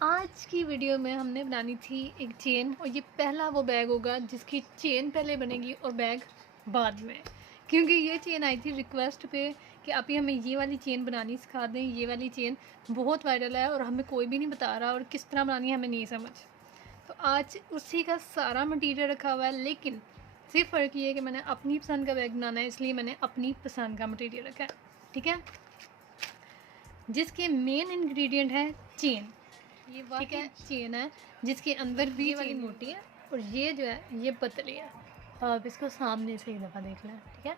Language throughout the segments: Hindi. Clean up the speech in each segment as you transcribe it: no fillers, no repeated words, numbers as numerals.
आज की वीडियो में हमने बनानी थी एक चेन और ये पहला वो बैग होगा जिसकी चेन पहले बनेगी और बैग बाद में। क्योंकि ये चेन आई थी रिक्वेस्ट पे कि आप ही हमें ये वाली चेन बनानी सिखा दें। ये वाली चेन बहुत वायरल है और हमें कोई भी नहीं बता रहा और किस तरह बनानी है हमें नहीं समझ। तो आज उसी का सारा मटीरियल रखा हुआ है, लेकिन सिर्फ फ़र्क ये है कि मैंने अपनी पसंद का बैग बनाना है, इसलिए मैंने अपनी पसंद का मटीरियल रखा है। ठीक है, जिसके मेन इंग्रेडिएंट है चेन। ये ठीक है, चेन है जिसके अंदर भी ये वाली मोटी है और ये जो है ये पतली है। आप इसको सामने से एक दफ़ा देख लें। ठीक है,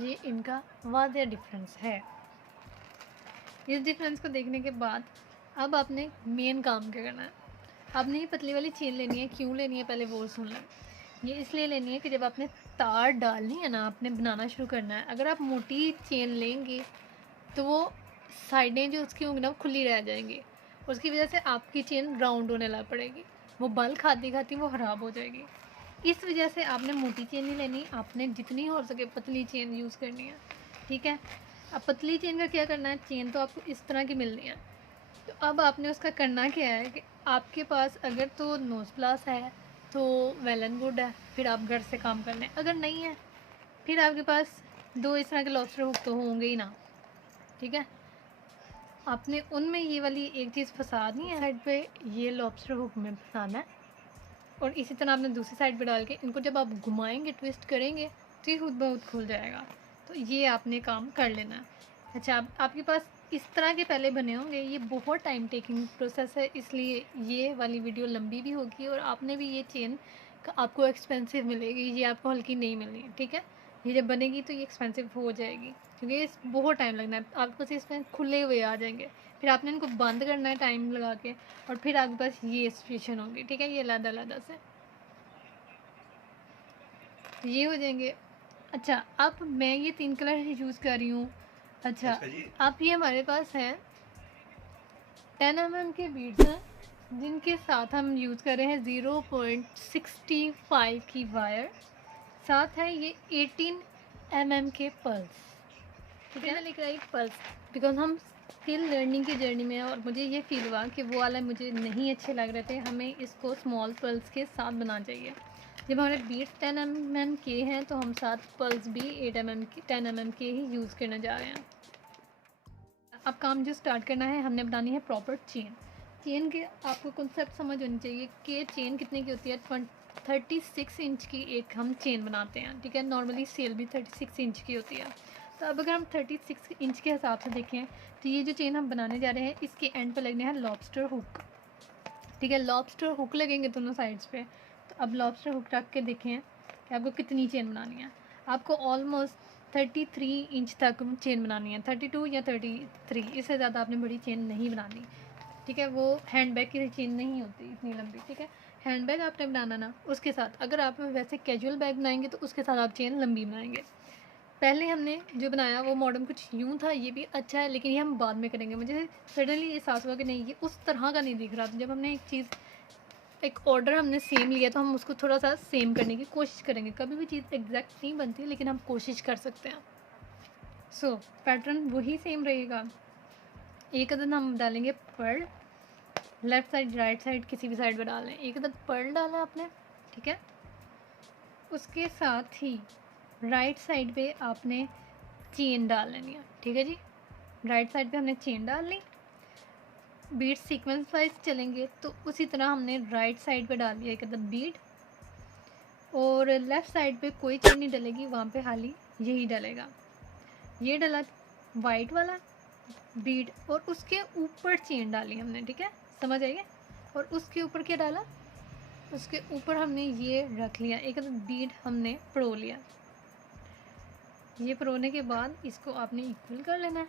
ये इनका वाज़ेह डिफरेंस है। इस डिफरेंस को देखने के बाद अब आपने मेन काम क्या करना है। आपने ये पतली वाली चेन लेनी है। क्यों लेनी है पहले वो सुन लें। ये इसलिए लेनी है कि जब आपने तार डालनी है ना, आपने बनाना शुरू करना है। अगर आप मोटी चेन लेंगे तो वो साइडें जो उसकी होंगी ना वो खुली रह जाएंगी, उसकी वजह से आपकी चेन राउंड होने लग पड़ेगी, वो बल खाती खाती वो ख़राब हो जाएगी। इस वजह से आपने मोटी चेन नहीं लेनी, आपने जितनी हो सके पतली चेन यूज़ करनी है। ठीक है, अब पतली चेन का क्या करना है, चेन तो आपको इस तरह की मिलनी है। तो अब आपने उसका करना क्या है कि आपके पास अगर तो नोज प्लास है तो वेल एंड गुड है, फिर आप घर से काम कर लें। अगर नहीं है फिर आपके पास दो इस तरह के लॉबस्टर हुक तो होंगे ही ना। ठीक है, आपने उनमें ये वाली एक चीज़ फंसानी है, साइड पे ये लॉबस्टर हुक में फंसाना है और इसी तरह आपने दूसरी साइड पे डाल के इनको जब आप घुमाएंगे, ट्विस्ट करेंगे तो ये खुद बहुत खुल जाएगा। तो ये आपने काम कर लेना है। अच्छा, आपके पास इस तरह के पहले बने होंगे। ये बहुत टाइम टेकिंग प्रोसेस है, इसलिए ये वाली वीडियो लंबी भी होगी और आपने भी ये चेन आपको एक्सपेंसिव मिलेगी, ये आपको हल्की नहीं मिलनी है। ठीक है, ये जब बनेगी तो ये एक्सपेंसिव हो जाएगी क्योंकि इस बहुत टाइम लगना है। आपके पास इसमें खुले हुए आ जाएंगे, फिर आपने इनको बंद करना है टाइम लगा के और फिर आपके पास ये सिचुएशन होगी। ठीक है, ये अलग-अलग से तो ये हो जाएंगे। अच्छा, अब मैं ये 3 कलर यूज़ कर रही हूँ। अच्छा अब ये हमारे पास है 10 mm के बीड्स हैं जिनके साथ हम यूज़ कर रहे हैं 0.65 की वायर। साथ है ये 18 mm के पल्स। ठीक है, मैं लेकर आई पल्स बिकॉज हम स्किल लर्निंग की जर्नी में है और मुझे ये फील हुआ कि वो वाला मुझे नहीं अच्छे लग रहे थे, हमें इसको स्मॉल पल्स के साथ बनाना चाहिए। जब हमारे बीट्स 10 mm के हैं तो हम साथ पल्स भी 8 mm के 10 mm के ही यूज़ करने जा रहे हैं। अब काम जो स्टार्ट करना है, हमने बनानी है प्रॉपर चेन। चेन के आपको कॉन्सेप्ट समझ होनी चाहिए कि चेन कितने की होती है। 36 इंच की एक हम चेन बनाते हैं। ठीक है, नॉर्मली सेल भी 36 इंच की होती है। तो अब अगर हम 36 इंच के हिसाब से देखें तो ये जो चेन हम बनाने जा रहे हैं इसके एंड पर लगने हैं लॉबस्टर हुक। ठीक है, लॉबस्टर हुक लगेंगे दोनों साइड्स पे। तो अब लॉबस्टर हुक रख के देखें कि आपको कितनी चेन बनानी है। आपको ऑलमोस्ट 33 इंच तक चेन बनानी है, 32 या 33, इससे ज़्यादा आपने बड़ी चेन नहीं बनानी। ठीक है, वो हैंड बैग की चेन नहीं होती इतनी लंबी। ठीक है, हैंड बैग आपने बनाना ना, उसके साथ अगर आप वैसे कैजुअल बैग बनाएंगे तो उसके साथ आप चेन लंबी बनाएंगे। पहले हमने जो बनाया वो मॉडर्न कुछ यूँ था, ये भी अच्छा है लेकिन ये हम बाद में करेंगे। मुझे सडनली एहसास हुआ कि नहीं, ये उस तरह का नहीं दिख रहा था। जब हमने एक चीज़, एक ऑर्डर हमने सेम लिया तो हम उसको थोड़ा सा सेम करने की कोशिश करेंगे। कभी भी चीज़ एग्जैक्ट नहीं बनती लेकिन हम कोशिश कर सकते हैं। सो पैटर्न वही सेम रहेगा। एक अदद हम डालेंगे pearl, left side right side किसी भी साइड पर डालें। एक अदद पर्ल डाला आपने। ठीक है, उसके साथ ही राइट साइड पे आपने चेन डाल लेनी है। ठीक है जी, राइट साइड पे हमने चेन डाल ली। बीड सीक्वेंस वाइज चलेंगे तो उसी तरह हमने राइट साइड पे डाल दिया एक अदद बीड और लेफ़्ट साइड पे कोई चेन नहीं डलेगी, वहाँ पे खाली यही डलेगा। ये डला वाइट वाला बीड और उसके ऊपर चेन डाली हमने। ठीक है, समझ आइए। और उसके ऊपर क्या डाला, उसके ऊपर हमने ये रख लिया, एक अदद बीड हमने परो लिया। ये परोने के बाद इसको आपने इक्वल कर लेना है।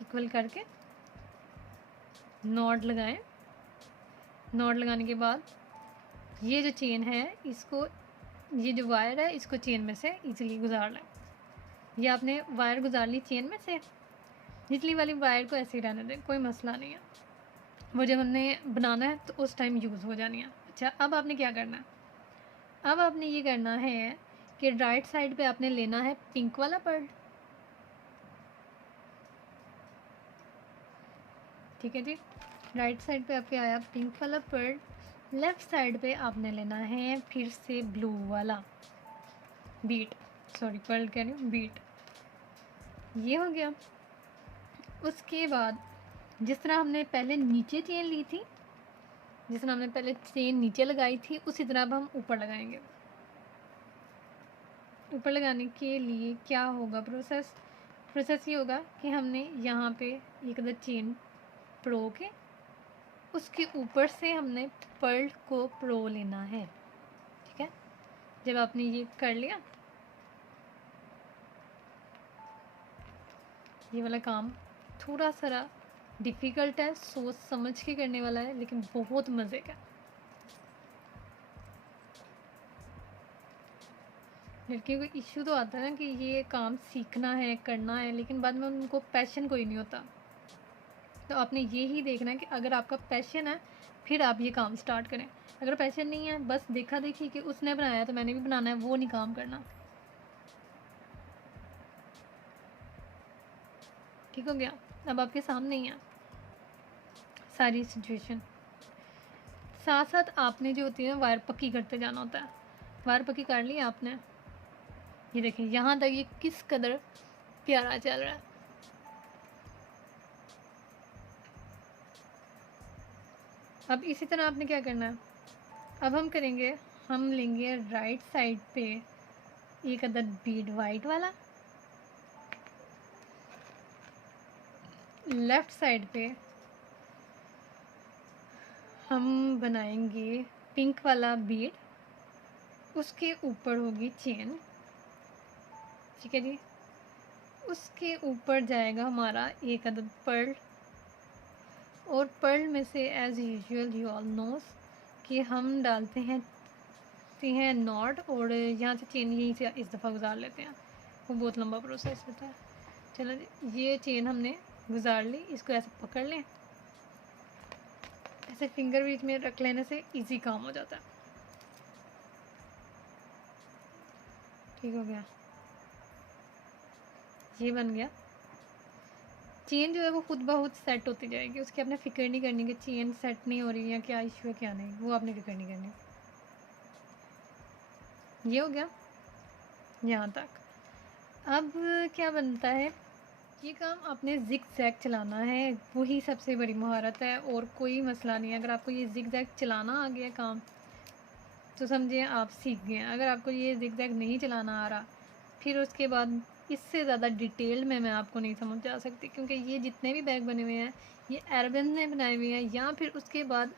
इक्वल करके नॉट लगाएं। नॉट लगाने के बाद ये जो चेन है इसको, ये जो वायर है इसको चेन में से इजीली गुजार लें। ये आपने वायर गुजार ली चेन में से, निचली वाली वायर को ऐसे ही रहने दें, कोई मसला नहीं है। वो जब हमने बनाना है तो उस टाइम यूज़ हो जानी है। अच्छा, अब आपने क्या करना है, अब आपने ये करना है कि राइट साइड पे आपने लेना है पिंक वाला पर्ल। ठीक है जी। राइट साइड पे आपके आया पिंक वाला पर्ल, लेफ़्ट साइड पे आपने लेना है फिर से ब्लू वाला बीट, सॉरी पर्ल कह रही हूँ, बीट। ये हो गया। उसके बाद जिस तरह हमने पहले नीचे चेन ली थी, जिस तरह हमने पहले चेन नीचे लगाई थी, उसी तरह अब हम ऊपर लगाएंगे। ऊपर लगाने के लिए क्या होगा प्रोसेस ये होगा कि हमने यहाँ पे एक अदर चेन प्रो के उसके ऊपर से हमने पर्ल को प्रो लेना है। ठीक है, जब आपने ये कर लिया, ये वाला काम थोड़ा सा डिफ़िकल्ट है, सोच समझ के करने वाला है, लेकिन बहुत मज़े का। लड़कियों को इश्यू तो आता है ना कि ये काम सीखना है, करना है, लेकिन बाद में उनको पैशन कोई नहीं होता। तो आपने ये ही देखना है कि अगर आपका पैशन है फिर आप ये काम स्टार्ट करें। अगर पैशन नहीं है, बस देखा देखी कि उसने बनाया तो मैंने भी बनाना है, वो नहीं काम करना। ठीक हो गया। अब आपके सामने ही है सारी सिचुएशन। साथ साथ आपने जो होती है ना वायर पक्की करते जाना होता है। वायर पक्की कर ली आपने, ये देखिए यहाँ तक ये किस कदर प्यारा चल रहा है। अब इसी तरह आपने क्या करना है, अब हम करेंगे, हम लेंगे राइट साइड पे एक अदर बीड वाइट वाला, लेफ्ट साइड पे हम बनाएंगे पिंक वाला बीड, उसके ऊपर होगी चेन। ठीक है जी। उसके ऊपर जाएगा हमारा एक अदद पर्ल, और पर्ल में से as usual you all knows कि हम डालते हैं नॉट, और यहाँ से चेन यहीं से इस दफ़ा गुजार लेते हैं। वो बहुत लंबा प्रोसेस होता है। चलो जी, ये चेन हमने गुजार ली, इसको ऐसे पकड़ लें, ऐसे फिंगर बीच में रख लेने से इजी काम हो जाता है। ठीक हो गया, ये बन गया। चेन जो है वो खुद ब खुद सेट होती जाएगी, उसकी आपने फ़िक्र नहीं करनी कि चेन सेट नहीं हो रही है, क्या इशू है क्या नहीं, वो आपने फ़िक्र नहीं करनी। ये हो गया यहाँ तक। अब क्या बनता है, ये काम आपने ज़िग ज़ैग चलाना है, वही सबसे बड़ी महारत है, और कोई मसला नहीं है। अगर आपको ये ज़िग ज़ैग चलाना आ गया काम, तो समझिए आप सीख गए हैं। अगर आपको ये ज़िग ज़ैग नहीं चलाना आ रहा, फिर उसके बाद इससे ज़्यादा डिटेल में मैं आपको नहीं समझा सकती, क्योंकि ये जितने भी बैग बने हुए हैं ये अरबन ने बनाए हुए हैं, या फिर उसके बाद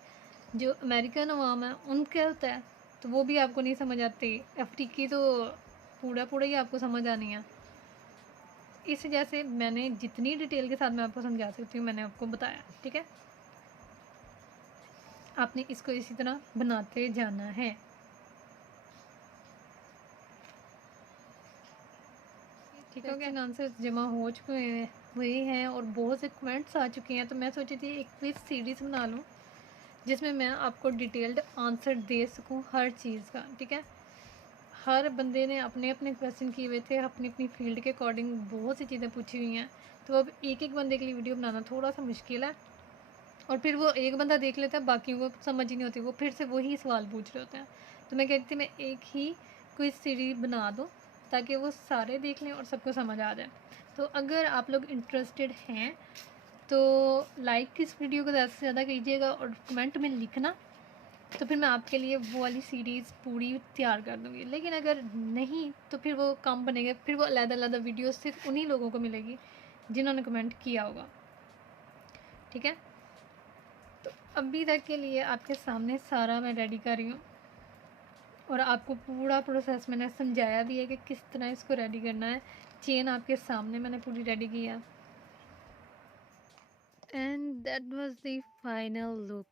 जो अमेरिकन अवाम है उनका होता है, तो वो भी आपको नहीं समझ आती। अफ्रीकी तो पूरा ही आपको समझ आनी है। इस वजह से मैंने जितनी डिटेल के साथ मैं आपको समझा सकती हूँ मैंने आपको बताया। ठीक है, आपने इसको इसी तरह बनाते जाना है। ठीक हो गया। आंसर जमा हो चुके हुए हैं और बहुत से कमेंट्स आ चुके हैं, तो मैं सोची थी एक क्विज सीरीज़ बना लूँ जिसमें मैं आपको डिटेल्ड आंसर दे सकूँ हर चीज़ का। ठीक है, हर बंदे ने अपने अपने क्वेश्चन किए हुए थे, अपनी अपनी फील्ड के अकॉर्डिंग बहुत सी चीज़ें पूछी हुई हैं, तो अब एक एक बंदे के लिए वीडियो बनाना थोड़ा सा मुश्किल है, और फिर वो एक बंदा देख लेता है, बाकी को समझ ही नहीं होती, वो फिर से वही सवाल पूछ रहे होते हैं। तो मैं कहती थी मैं एक ही क्विज सीरीज बना दूँ ताकि वो सारे देख लें और सबको समझ आ जाए। तो अगर आप लोग इंटरेस्टेड हैं तो लाइक इस वीडियो को ज़्यादा से ज़्यादा कीजिएगा, और कमेंट में लिखना, तो फिर मैं आपके लिए वो वाली सीरीज़ पूरी तैयार कर दूँगी। लेकिन अगर नहीं तो फिर वो काम बनेगा, फिर वो अलग-अलग वीडियो सिर्फ उन्हीं लोगों को मिलेगी जिन्होंने कमेंट किया होगा। ठीक है, तो अभी तक के लिए आपके सामने सारा मैं रेडी कर रही हूँ, और आपको पूरा प्रोसेस मैंने समझाया भी है कि किस तरह इसको रेडी करना है। चेन आपके सामने मैंने पूरी रेडी की है, and that was the final look.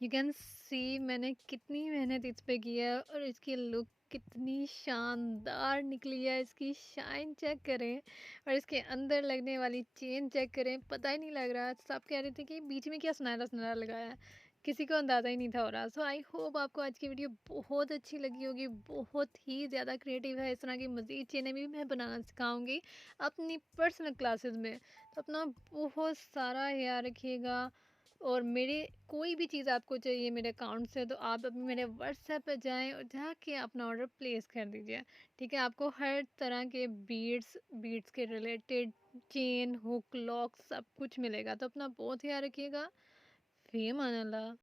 You can see मैंने कितनी मेहनत इस पे की है, और इसकी लुक कितनी शानदार निकली है। इसकी शाइन चेक करें, और इसके अंदर लगने वाली चेन चेक करें, पता ही नहीं लग रहा। सब कह रहे थे कि बीच में क्या सुनहरा सुनहरा लगाया है, किसी को अंदाज़ा ही नहीं था हो रहा। सो आई होप आपको आज की वीडियो बहुत अच्छी लगी होगी, बहुत ही ज़्यादा क्रिएटिव है। इस तरह की मज़ीद चेनें भी मैं बनाना सिखाऊंगी अपनी पर्सनल क्लासेस में। तो अपना बहुत सारा ख्याल रखिएगा, और मेरे कोई भी चीज़ आपको चाहिए मेरे अकाउंट से, तो आप अभी मेरे व्हाट्सएप पे जाएँ और जाके अपना ऑर्डर प्लेस कर दीजिए। ठीक है? आपको हर तरह के बीड्स बीड्स के रिलेटेड चेन, हुक, लॉक सब कुछ मिलेगा। तो अपना बहुत ख्याल रखिएगा। फ़ी अमान अल्लाह।